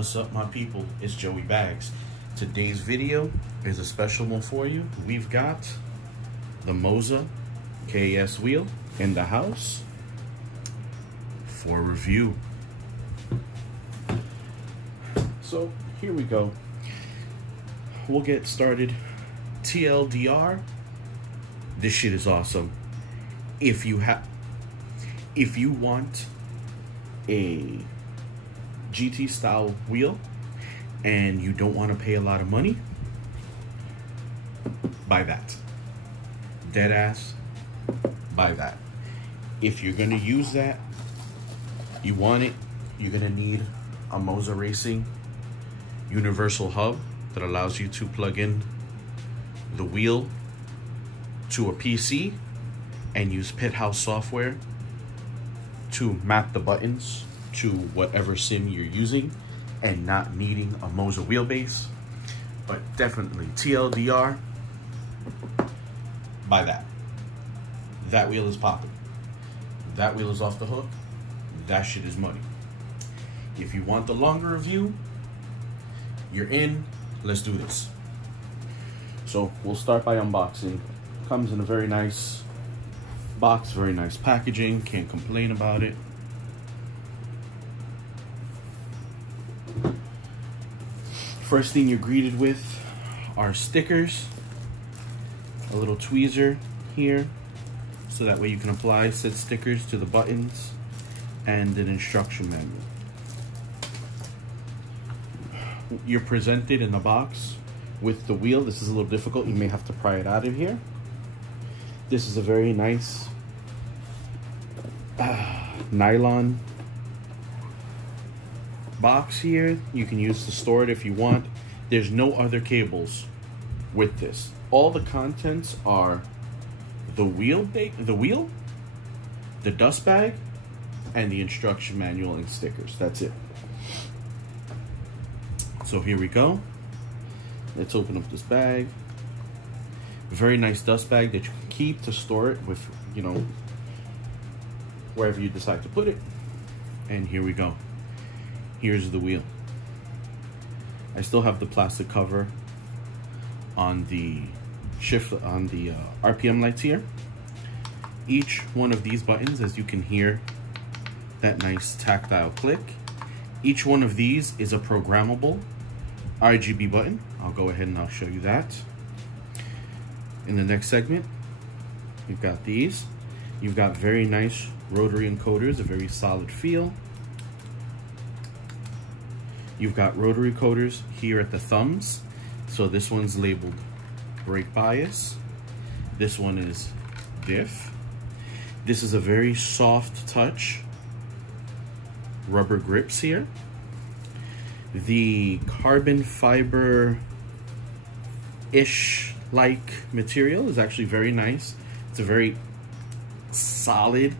What's up, my people? It's Joey Bags. Today's video is a special one for you. We've got the Moza KS wheel in the house for review. So here we go. We'll get started. TLDR, this shit is awesome. If you want a GT style wheel and you don't want to pay a lot of money, buy that. Dead ass, buy that. If you're gonna use that, you want it, you're gonna need a Moza Racing universal hub that allows you to plug in the wheel to a PC and use Pit House software to map the buttons to whatever sim you're using and not needing a Moza wheelbase. But definitely TLDR, buy that. That wheel is popping. That wheel is off the hook. That shit is money. If you want the longer review, you're in. Let's do this. So we'll start by unboxing. Comes in a very nice box, very nice packaging. Can't complain about it. First thing you're greeted with are stickers. A little tweezer here, so that way you can apply said stickers to the buttons, and an instruction manual. You're presented in the box with the wheel. This is a little difficult. You may have to pry it out of here. This is a very nice nylon box here. You can use to store it if you want. There's no other cables with this. All the contents are the wheel, the dust bag, and the instruction manual and stickers. That's it. So here we go. Let's open up this bag. Very nice dust bag that you can keep to store it with, you know, wherever you decide to put it. And here we go. Here's the wheel. I still have the plastic cover on the RPM lights here. Each one of these buttons, as you can hear that nice tactile click, each one of these is a programmable RGB button. I'll go ahead and I'll show you that. In the next segment, you've got these. You've got very nice rotary encoders, a very solid feel. You've got rotary coders here at the thumbs. So this one's labeled brake bias. This one is diff. This is a very soft touch rubber grips here. The carbon fiber-ish like material is actually very nice. It's a very solid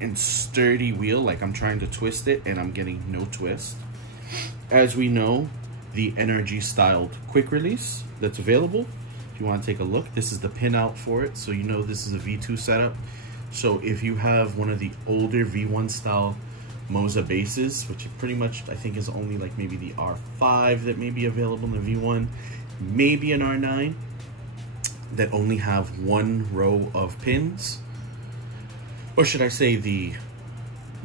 and sturdy wheel. Like, I'm trying to twist it and I'm getting no twist. As we know, the NRG styled quick release that's available. If you want to take a look, this is the pinout for it, so you know this is a V2 setup. So if you have one of the older V1 style Moza bases, which pretty much I think is only like maybe the R5 that may be available in the V1, maybe an R9 that only have one row of pins, or should I say the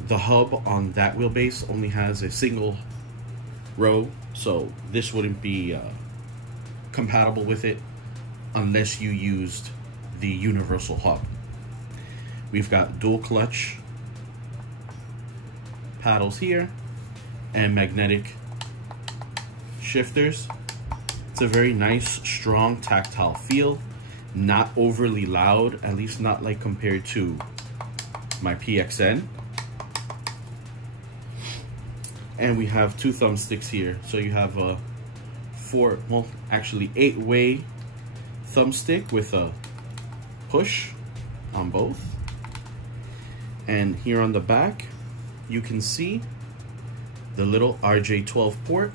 hub on that wheelbase only has a single row, so this wouldn't be compatible with it unless you used the universal hub. We've got dual clutch paddles here and magnetic shifters. It's a very nice, strong, tactile feel. Not overly loud, at least not like compared to my PXN. And we have two thumbsticks here. So you have a 8-way thumbstick with a push on both. And here on the back, you can see the little RJ12 port.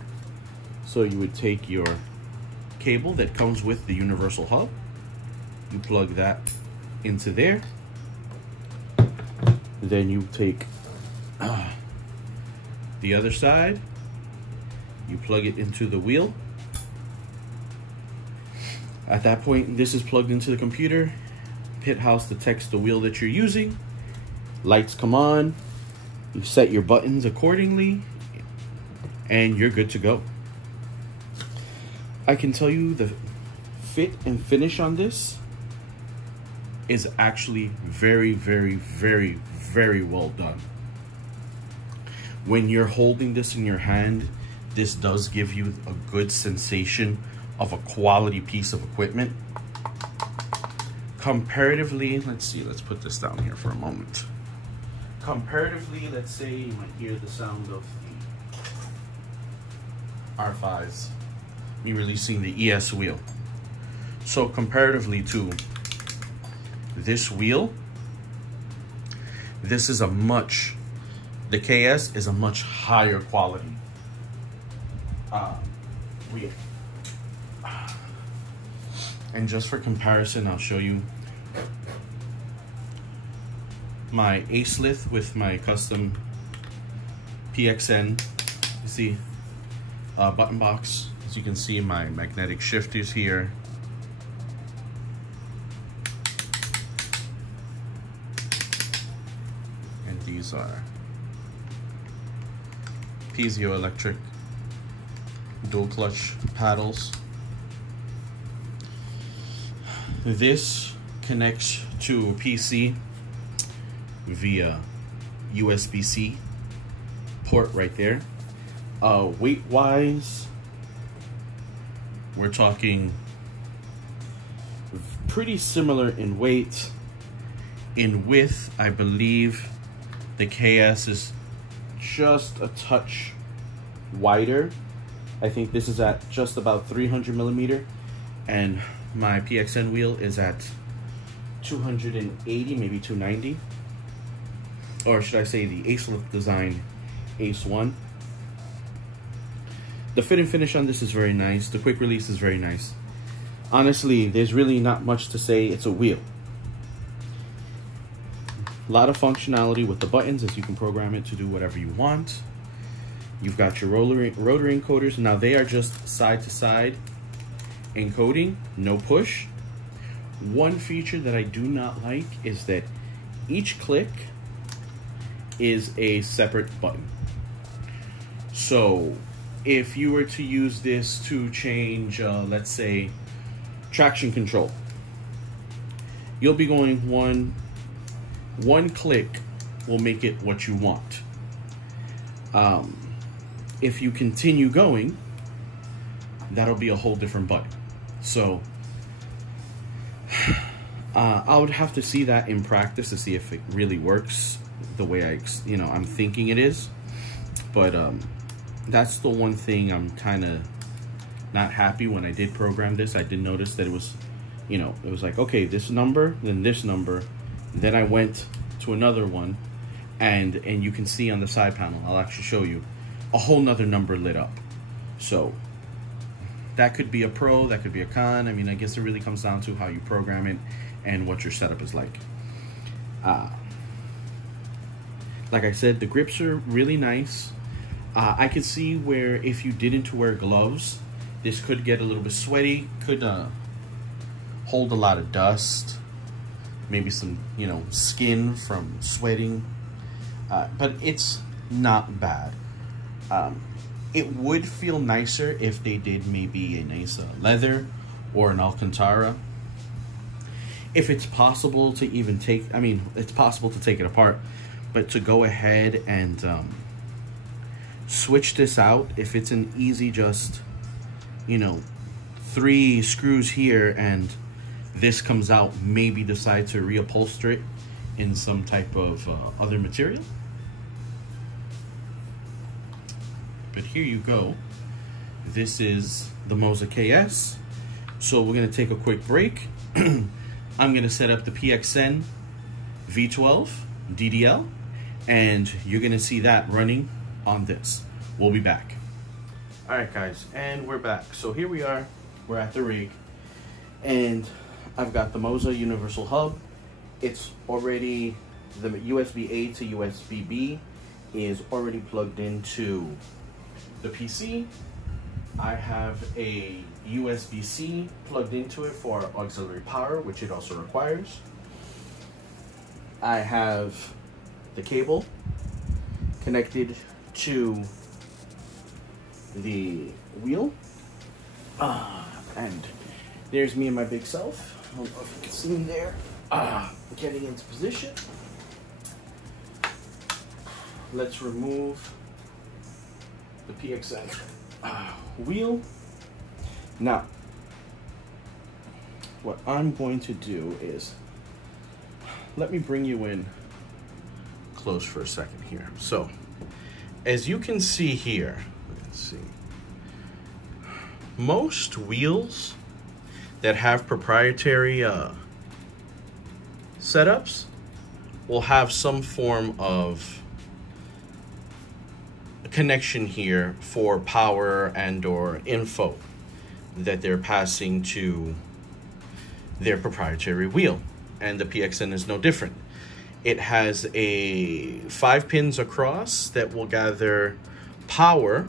So you would take your cable that comes with the universal hub, you plug that into there, then you take the other side You plug it into the wheel. At that point, this is plugged into the computer. Pit house detects the wheel that you're using. Lights come on. You set your buttons accordingly, and you're good to go. I can tell you the fit and finish on this is actually very, very, very, very well done. When you're holding this in your hand, this does give you a good sensation of a quality piece of equipment. Comparatively, let's see, let's put this down here for a moment. Comparatively, let's say you might hear the sound of the R5s, me releasing the ES wheel. So comparatively to this wheel, this is the KS is a much higher quality wheel. And just for comparison, I'll show you my Acelith with my custom PXN. You see, button box. As you can see, my magnetic shifters here. And these are piezoelectric dual clutch paddles. This connects to a PC via USB-C port right there. Weight-wise, we're talking pretty similar in weight. In width, I believe the KS is just a touch wider. I think this is at just about 300 millimeter, and my PXN wheel is at 280, maybe 290. Or should I say the Acelith design Ace 1. The fit and finish on this is very nice. The quick release is very nice. Honestly, there's really not much to say. It's a wheel. A lot of functionality with the buttons, as you can program it to do whatever you want. You've got your rotary encoders. Now they are just side-to-side encoding, no push. One feature that I do not like is that each click is a separate button. So if you were to use this to change, let's say, traction control, you'll be going one click will make it what you want. If you continue going, that'll be a whole different button. So I would have to see that in practice to see if it really works the way I'm thinking it is. But that's the one thing I'm kind of not happy when I did program this. I did notice that it was, it was like, okay, this number, then this number, then I went to another one, and you can see on the side panel, I'll actually show you, a whole nother number lit up. So that could be a pro, that could be a con. I mean, I guess it really comes down to how you program it and what your setup is like. Like I said, the grips are really nice. I could see where if you didn't wear gloves, this could get a little bit sweaty, could hold a lot of dust, maybe some, skin from sweating, but it's not bad. It would feel nicer if they did maybe a nice leather or an Alcantara. If it's possible to even it's possible to take it apart, but to go ahead and switch this out, if it's an easy just, 3 screws here and this comes out, maybe decide to reupholster it in some type of other material. But here you go. This is the Moza KS. So we're gonna take a quick break. I'm gonna set up the PXN V12 DDL, and you're gonna see that running on this. We'll be back. All right, guys, and we're back. So here we are, we're at the rig, and I've got the Moza Universal Hub. It's already, the USB-A to USB-B is already plugged into the PC. I have a USB-C plugged into it for auxiliary power, which it also requires. I have the cable connected to the wheel. And there's me and my big self. I don't know if you can see me there. Getting into position. Let's remove the PXN wheel. Now, what I'm going to do is, let me bring you in close for a second here. So, as you can see here, let's see, most wheels that have proprietary setups will have some form of connection here for power and or info that they're passing to their proprietary wheel, and the PXN is no different. It has a 5 pins across that will gather power,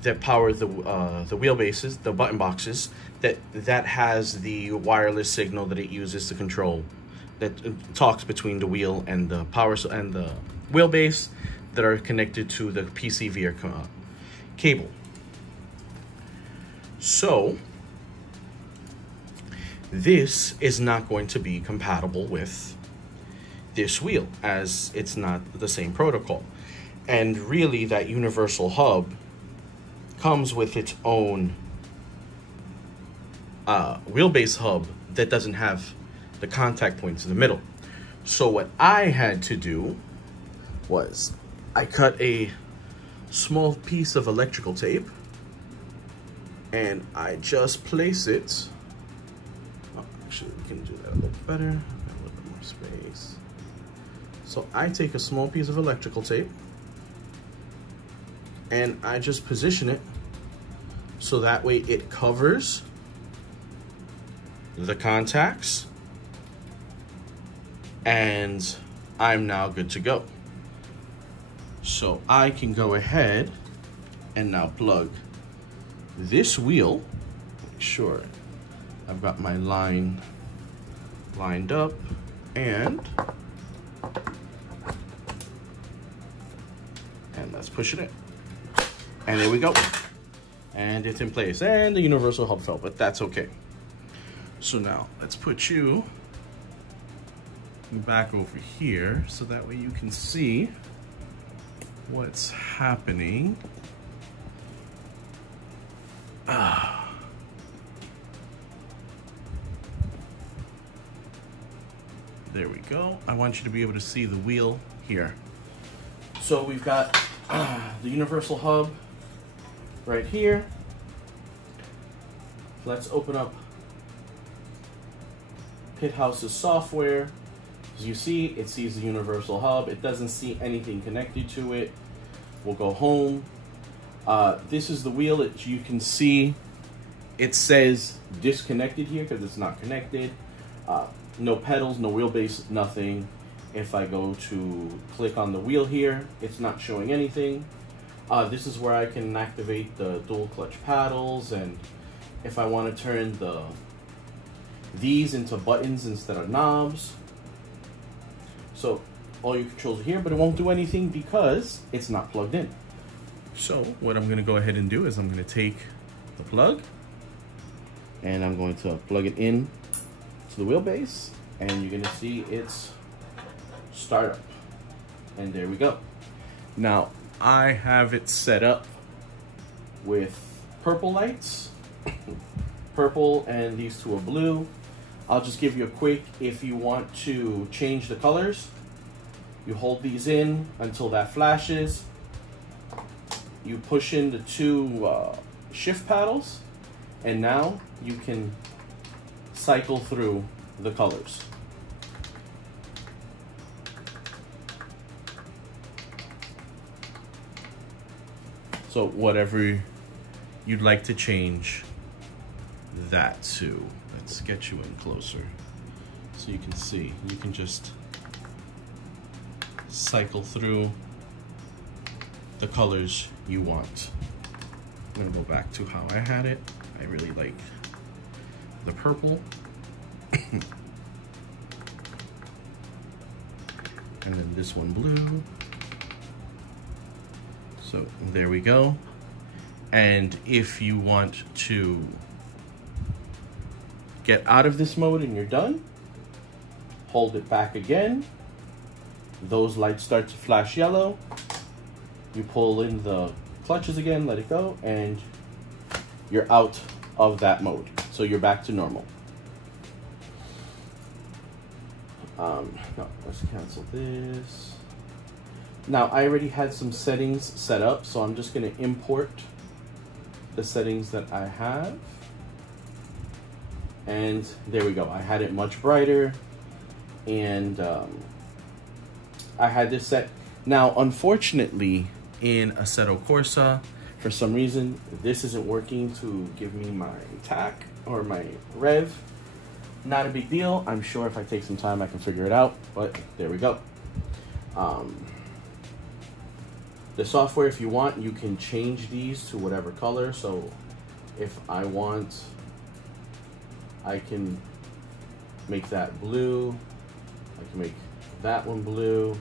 that power the wheelbases, the button boxes, that has the wireless signal that it uses to control, that talks between the wheel and the power and the wheelbase, that are connected to the PCV cable. So this is not going to be compatible with this wheel, as it's not the same protocol. And really, that universal hub comes with its own wheelbase hub that doesn't have the contact points in the middle. So what I had to do was I cut a small piece of electrical tape and I just place it. Oh, actually, we can do that a little better. Got a little bit more space. So I take a small piece of electrical tape and I just position it so that way it covers the contacts, and I'm now good to go. So I can go ahead and now plug this wheel. Make sure I've got my line lined up, and let's push it in. And there we go. And it's in place. And the universal hub fell, but that's okay. So now let's put you back over here so that way you can see what's happening. There we go. I want you to be able to see the wheel here. So we've got the universal hub right here. Let's open up Pithouse's software. As you see, it sees the universal hub. It doesn't see anything connected to it. We'll go home. This is the wheel that you can see. It says disconnected here because it's not connected. No pedals, no wheelbase, nothing. If I go to click on the wheel here, it's not showing anything. This is where I can activate the dual clutch paddles, and if I want to turn these into buttons instead of knobs. So all your controls are here, but it won't do anything because it's not plugged in. So what I'm going to go ahead and do is I'm going to take the plug and I'm going to plug it in to the wheelbase, and you're going to see its startup. And there we go. Now I have it set up with purple lights, purple, and these two are blue. I'll just give you a quick, if you want to change the colors, you hold these in until that flashes. You push in the two shift paddles, and now you can cycle through the colors. So whatever you'd like to change that to. Let's get you in closer so you can see. You can just cycle through the colors you want. I'm gonna go back to how I had it. I really like the purple. And then this one blue. So there we go. And if you want to get out of this mode and you're done, hold it back again. Those lights start to flash yellow. You pull in the clutches again, let it go, and you're out of that mode. So you're back to normal. No, let's cancel this. Now, I already had some settings set up, so I'm just gonna import the settings that I have. And there we go. I had it much brighter, and I had this set. Now, unfortunately, in Assetto Corsa, for some reason, this isn't working to give me my TAC or my rev. Not a big deal. I'm sure if I take some time, I can figure it out, but there we go. The software, if you want, you can change these to whatever color. So if I want, I can make that blue. I can make that one blue.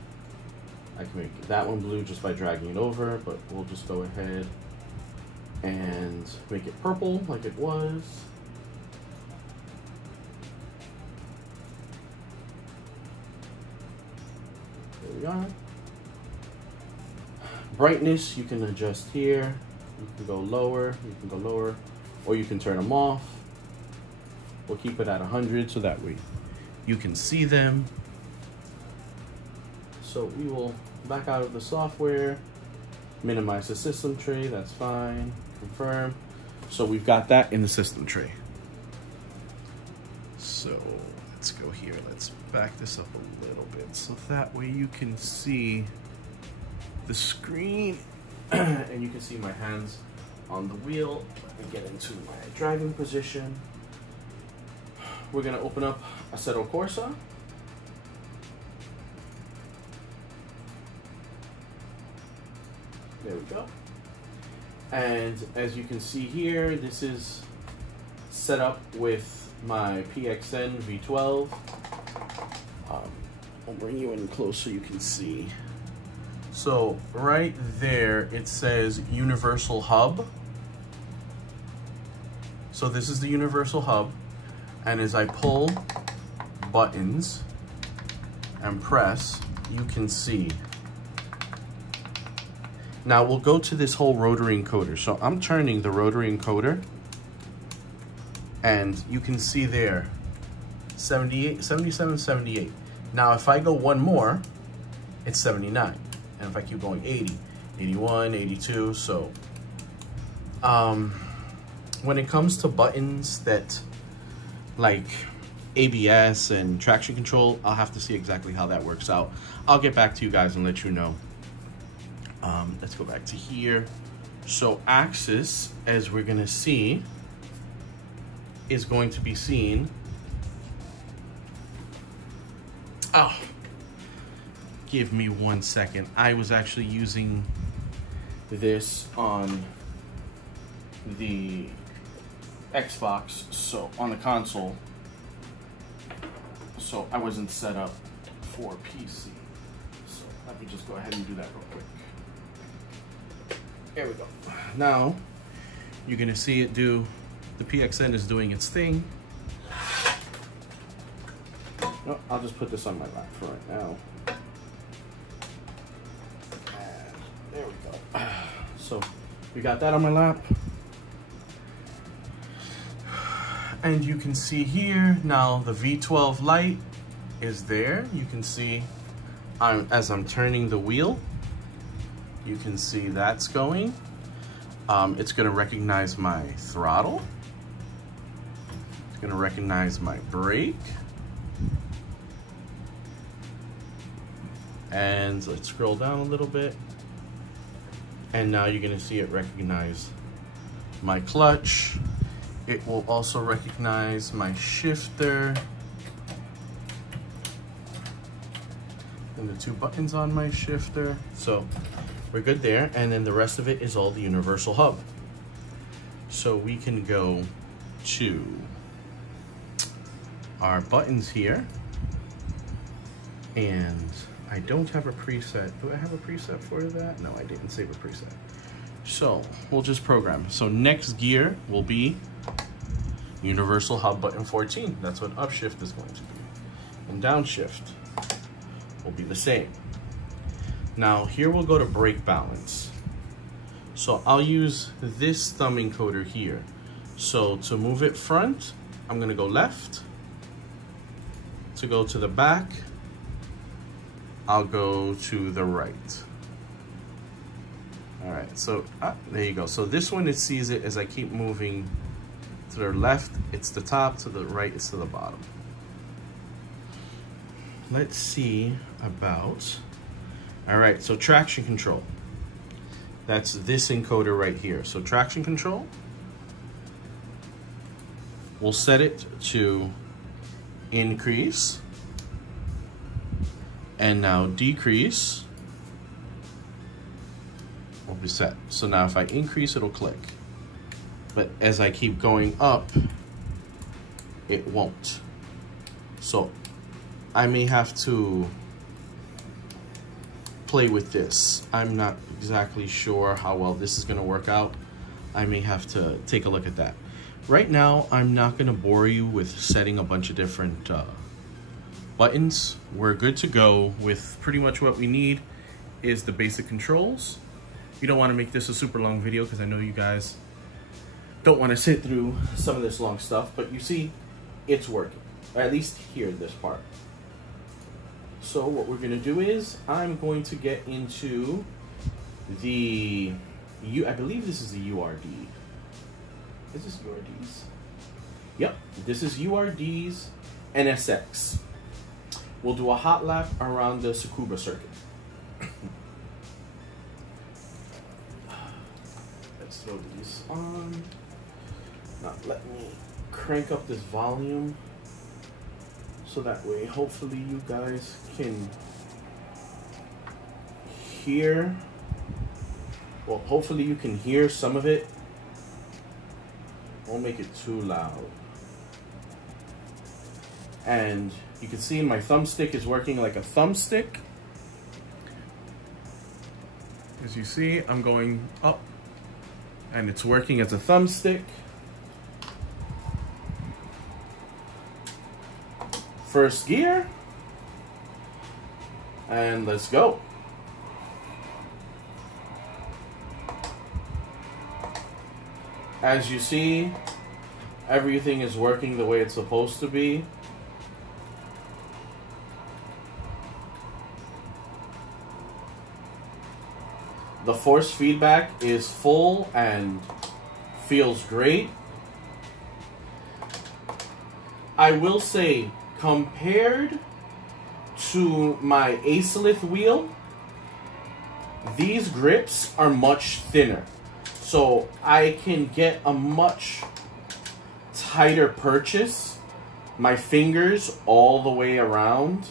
I can make that one blue just by dragging it over, but we'll just go ahead and make it purple like it was. There we are. Brightness, you can adjust here. You can go lower, or you can turn them off. We'll keep it at 100 so that way you can see them. So we will back out of the software, minimize the system tray, that's fine, confirm. So we've got that in the system tray. So let's go here, let's back this up a little bit so that way you can see the screen and you can see my hands on the wheel. Let me get into my driving position. We're gonna open up Assetto Corsa. There we go. And as you can see here, this is set up with my PXN V12. I'll bring you in close so you can see. So right there, it says Universal Hub. So this is the Universal Hub. And as I pull buttons and press, you can see. Now we'll go to this whole rotary encoder. So I'm turning the rotary encoder and you can see there, 78, 77, 78. Now if I go one more, it's 79. And if I keep going 80, 81, 82, so when it comes to buttons that like ABS and traction control, I'll have to see exactly how that works out. I'll get back to you guys and let you know. Let's go back to here. So axis, as we're gonna see, is going to be seen. Oh. Give me 1 second. I was actually using this on the Xbox, so on the console, so I wasn't set up for PC. So let me just go ahead and do that real quick. There we go. Now you're gonna see it do, the PXN is doing its thing. No, I'll just put this on my lap for right now. There we go. So we got that on my lap. And you can see here, now the V12 Lite is there. You can see as I'm turning the wheel, you can see that's going. It's gonna recognize my throttle. It's gonna recognize my brake. And let's scroll down a little bit. And now you're gonna see it recognize my clutch. It will also recognize my shifter. And the two buttons on my shifter. So we're good there. And then the rest of it is all the Universal Hub. So we can go to our buttons here, and I don't have a preset. Do I have a preset for that? No, I didn't save a preset. So we'll just program. So next gear will be universal hub button 14. That's what upshift is going to be. And downshift will be the same. Now here we'll go to brake balance. So I'll use this thumb encoder here. So to move it front, I'm gonna go left. To go to the back, I'll go to the right. All right, so there you go. So this one, it sees it as I keep moving to the left, it's the top, to the right, it's to the bottom. Let's see about, all right, so traction control. That's this encoder right here. So traction control, we'll set it to increase, and now decrease will be set. So now if I increase, it'll click. But as I keep going up, it won't. So I may have to play with this. I'm not exactly sure how well this is gonna work out. I may have to take a look at that. Right now, I'm not gonna bore you with setting a bunch of different buttons. We're good to go with pretty much what we need is the basic controls. You don't wanna make this a super long video because I know you guys don't wanna sit through some of this long stuff, but you see, it's working. Or at least here, this part. So what we're gonna do is, I'm going to get into the, I believe this is the URD. Is this URDs? Yep, this is URDs NSX. We'll do a hot lap around the Tsukuba circuit. Let's throw these on. Now let me crank up this volume so that way hopefully you guys can hear, well, hopefully you can hear some of it. Won't make it too loud. And you can see my thumbstick is working like a thumbstick. As you see, I'm going up and it's working as a thumbstick. First gear, and let's go. As you see, everything is working the way it's supposed to be. The force feedback is full and feels great. I will say, compared to my Acelith wheel, these grips are much thinner. So I can get a much tighter purchase, my fingers all the way around.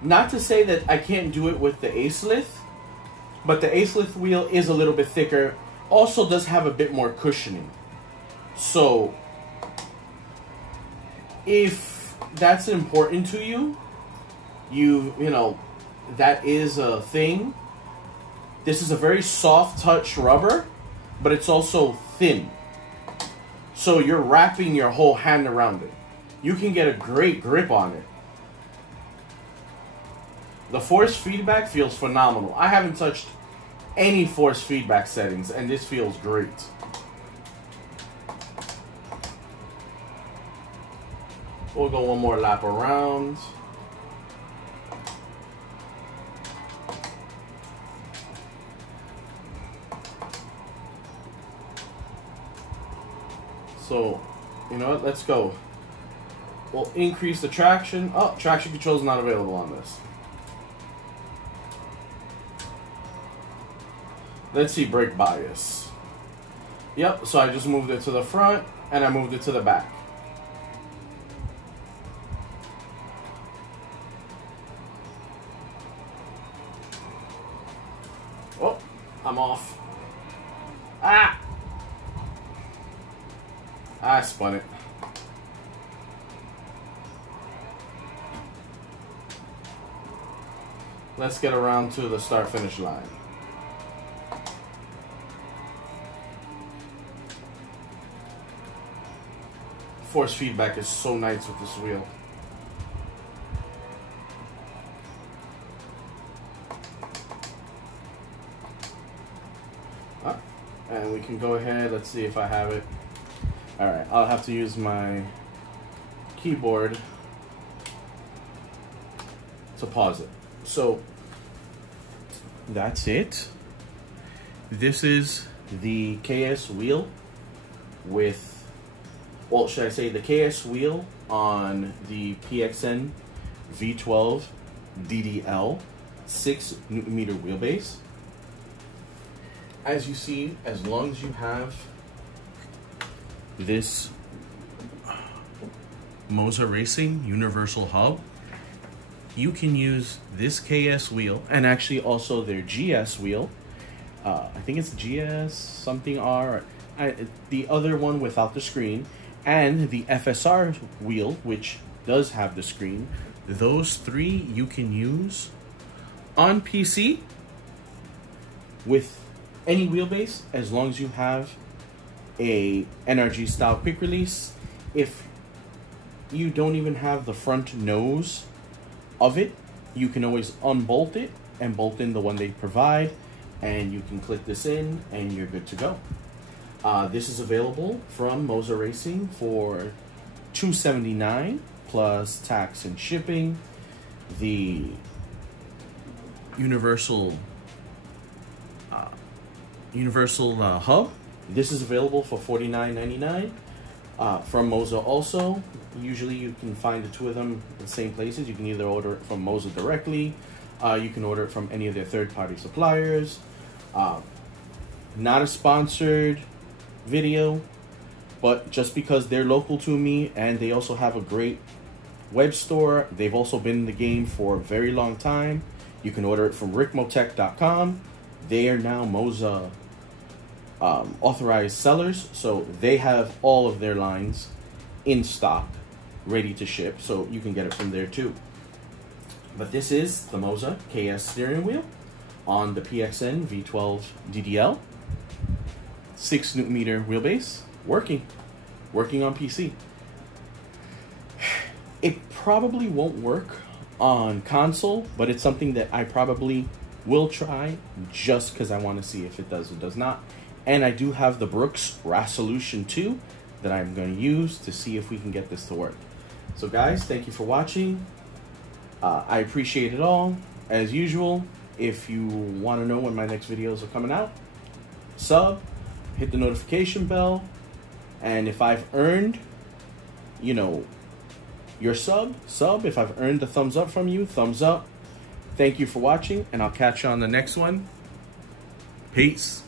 Not to say that I can't do it with the Acelith, but the Acelith wheel is a little bit thicker, also does have a bit more cushioning. So if that's important to you, you know, that is a thing. This is a very soft touch rubber, but it's also thin. So you're wrapping your whole hand around it. You can get a great grip on it. The force feedback feels phenomenal. I haven't touched any force feedback settings, and this feels great. We'll go one more lap around. So, you know what, let's go. We'll increase the traction. Oh, traction control is not available on this. Let's see, brake bias. Yep, so I just moved it to the front and I moved it to the back. Oh, I'm off. Ah! I spun it. Let's get around to the start-finish line. Force feedback is so nice with this wheel. And we can go ahead, let's see if I have it. Alright, I'll have to use my keyboard to pause it. So, that's it. This is the KS wheel with, well, should I say the KS wheel on the PXN V12 DDL 6 Nm wheelbase. As you see, as long as you have this Moza Racing Universal Hub, you can use this KS wheel and actually also their GS wheel. I think it's GS something R, the other one without the screen, and the FSR wheel, which does have the screen. Those three you can use on PC with any wheelbase as long as you have a NRG style quick release. If you don't even have the front nose of it, you can always unbolt it and bolt in the one they provide, and you can click this in and you're good to go. This is available from Moza Racing for $279 plus tax and shipping. The Universal Hub, this is available for $49.99 from Moza also. Usually you can find the two of them in the same places. You can either order it from Moza directly, you can order it from any of their third-party suppliers. Not a sponsored video, but just because they're local to me and they also have a great web store, they've also been in the game for a very long time. You can order it from rickmotech.com. They are now Moza authorized sellers, so they have all of their lines in stock, ready to ship, so you can get it from there too. But this is the Moza KS steering wheel on the PXN V12 DDL 6 Nm wheelbase, working on PC. It probably won't work on console, but it's something that I probably will try just because I want to see if it does or does not. And I do have the Brooks Resolution 2 that I'm going to use to see if we can get this to work. So guys, thank you for watching. I appreciate it all. As usual, if you want to know when my next videos are coming out, sub, hit the notification bell, and if I've earned, you know, your sub, if I've earned the thumbs up from you, thumbs up. Thank you for watching, and I'll catch you on the next one. Peace.